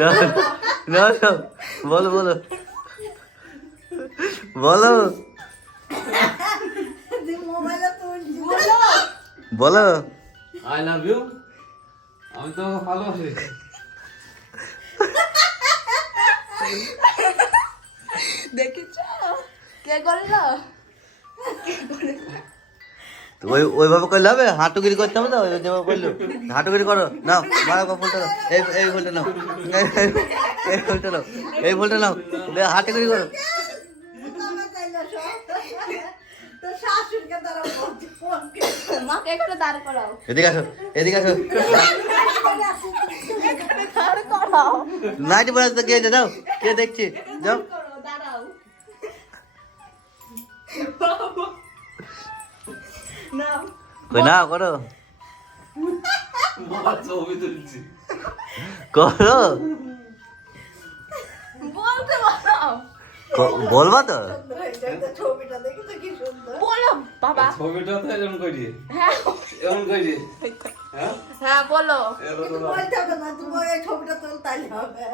না না না, বলো বলো বলো বলো। I love you. আমি তো ভালোবাসি। দেখিছ কে করলো? তো ওইভাবে করলে হবে? হাঁটুগিরি করতে হবে তো, ওই যেভাবে বললো হাঁটুগিরি করো। নাও মারা ফুলটা নাও, এই ফুলটা নাও, এই ফুলটা নাও, এই ফুলটা নাও, হাঁটুগিরি করো। মাকে একটু দাঁড় করাও। এদিকে আসো, এদিকে আসো। দাঁড় করাও। নাইটি পরে তো কে যাও, কে দেখছি যাও। দাঁড়াও। কই না করো, মা ছবি তুলছি। করো, বলতে বলো। বলবা তো। বলো বাবা। ছবিটা তো এমন করি, হ্যাঁ এমন করি। হ্যাঁ হ্যাঁ বলো। এরকম বলতে হবে না, তুমি ওই ছবিটা তোল তাইলে হবে।